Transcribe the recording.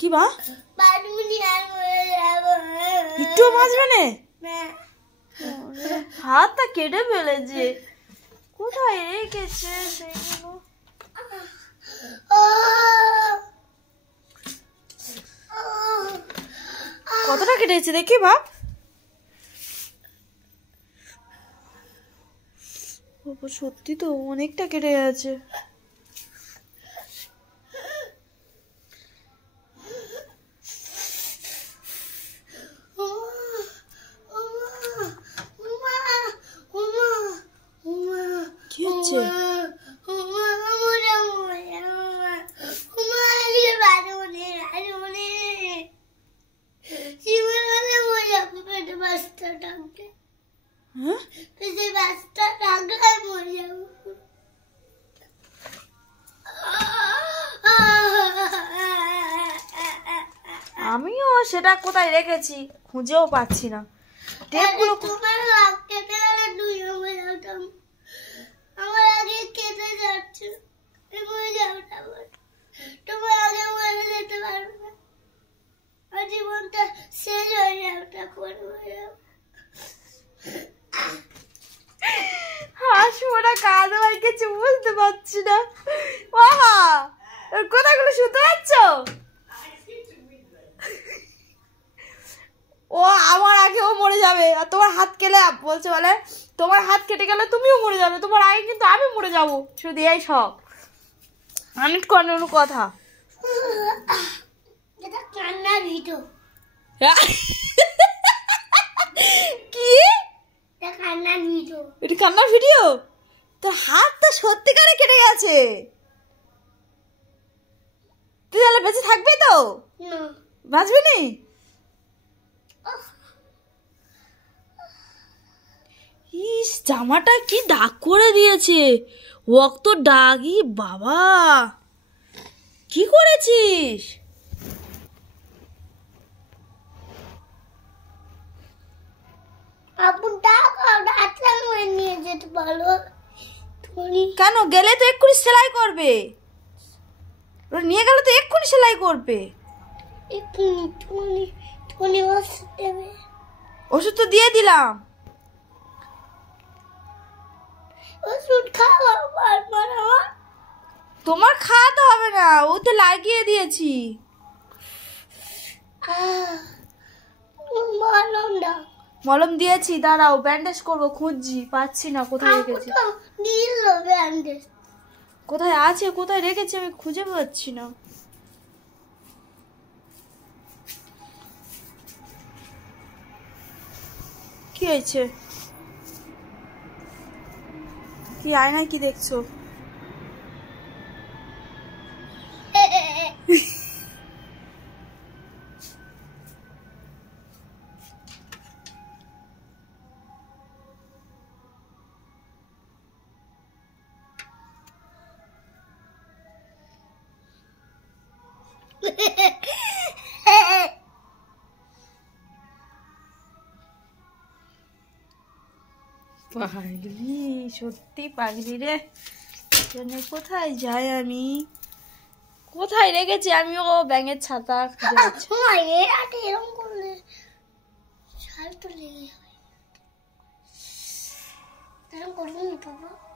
কি মা একটু বাঁচবে না? হাতটা কেটে ফেলেছে। কোথায় রেখেছে সেগুলো? কতটা কেটেছে দেখি বাপ। সত্যি তো অনেকটা কেটে গেছে। কি হচ্ছে? আমিও সেটা কোথায় রেখেছি খুঁজেও পাচ্ছি না। টেপগুলো আমার আগে কেটে যাচ্ছে, তোমার আগে মরে যেতে পারবে না, আর জীবনটা শেষ হয়ে যাবে। হাসিটা কাঁদো আর কিছু বুঝতে পারছি না। বাবা কথাগুলো শুনতে পাচ্ছ? ও আমার আগেও মরে যাবে, আর তোমার হাত কেটে বলছে বলে তোমার হাত কেটে গেলে তুমিও মরে যাবে, তোমার আগে কিন্তু আমি মরে যাবো। শুধু এই সব অনেক কোনো কথা। এটা কান্নার ভিডিও। কি? এটা কান্নার ভিডিও। এটা কান্নার ভিডিও? তোর হাতটা সত্যিকারে কেটে গেছে। তুই তাহলে বেঁচে থাকবি তো? না। বাঁচবি নি? ইস জামাটা কি দাগ করে দিয়েছে, রক্ত দাগই বাবা। কি করেছিস? নিয়ে যেতে পারো? কেন গেলে তো এক্ষুনি সেলাই করবে, নিয়ে গেলে তো এক্ষুনি সেলাই করবে। ওষুধ তো দিয়ে দিলাম। ওষুধ খাওয়া তোমার খাওয়াতে হবে না, ও তো লাগিয়ে দিয়েছি। মলম দিয়েছি, দাঁড়াও ব্যান্ডেজ করবো, খুঁজছি পাচ্ছি না কোথায় রেখেছি। কোথায় আছে কোথায় রেখেছি আমি খুঁজে পাচ্ছি না। কি হয়েছে? কি আয়নায় কি দেখছো? পাগলি, সত্যি পাগলি রে। কোথায় যাই আমি? কোথায় রেখেছি আমিও ব্যাঙের ছাতা এরকম করলে ছাল তো লেগে যাবে, এরকম করবো না বাবা।